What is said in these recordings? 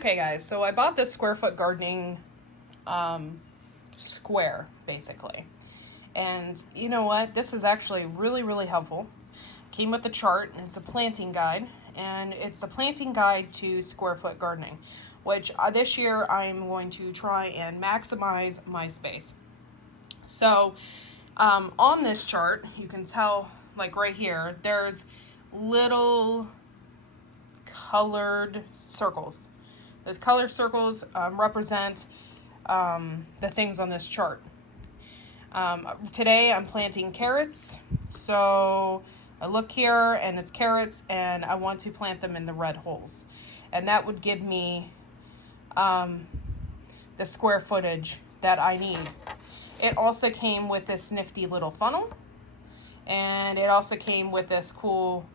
Okay guys, so I bought this square foot gardening square basically. And you know what? This is actually really helpful. Came with the chart, and it's a planting guide, and it's a planting guide to square foot gardening, which this year I'm going to try and maximize my space. So on this chart, you can tell, like right here, there's little colored circles. Those colored circles represent the things on this chart. Today I'm planting carrots, so I look here and it's carrots, and I want to plant them in the red holes, and that would give me the square footage that I need. It also came with this nifty little funnel, and it also came with this cool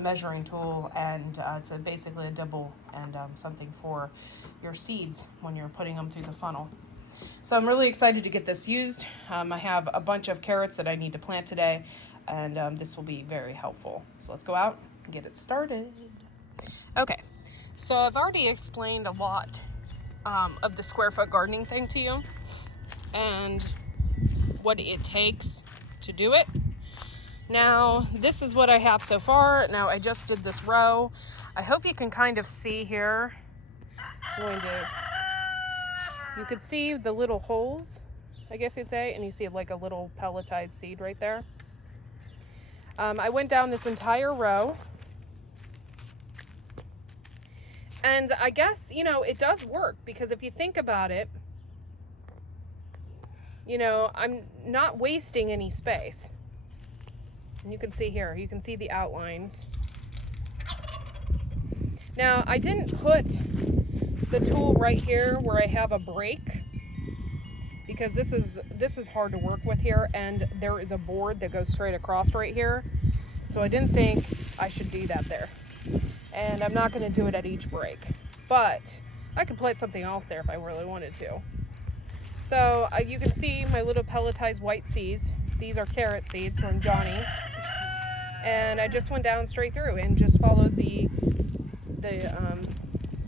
measuring tool, and it's basically a dibble and something for your seeds when you're putting them through the funnel. So I'm really excited to get this used. I have a bunch of carrots that I need to plant today, and this will be very helpful. So let's go out and get it started. Okay, so I've already explained a lot of the square foot gardening thing to you and what it takes to do it. Now, this is what I have so far. Now, I just did this row. I hope you can kind of see here. You could see the little holes, I guess you'd say, and you see like a little pelletized seed right there. I went down this entire row. And I guess, it does work, because if you think about it, I'm not wasting any space. And you can see here, you can see the outlines. Now, I didn't put the tool right here where I have a break, because this is hard to work with here, and there is a board that goes straight across right here. So I didn't think I should do that there. And I'm not going to do it at each break, but I could plant something else there if I really wanted to. So you can see my little pelletized white seeds. These are carrot seeds from Johnny's. And I just went down straight through and just followed the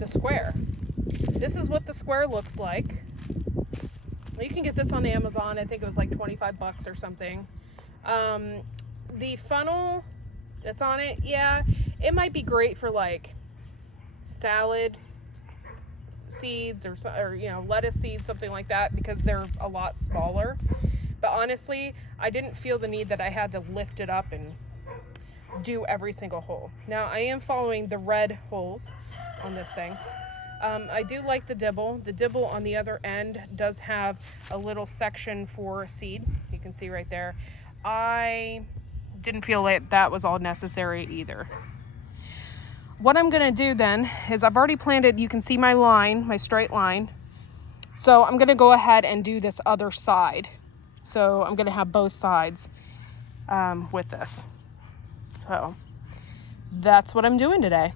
square. This is what the square looks like. You can get this on Amazon. I think it was like 25 bucks or something. The funnel that's on it, yeah, it might be great for like salad seeds or lettuce seeds, something like that, because they're a lot smaller. But honestly, I didn't feel the need that I had to lift it up and do every single hole. Now, I am following the red holes on this thing. I do like the dibble. The dibble on the other end does have a little section for seed. You can see right there. I didn't feel like that was all necessary either. What I'm gonna do then is I've already planted, you can see my line, my straight line. So I'm gonna go ahead and do this other side. So I'm gonna have both sides with this. So that's what I'm doing today.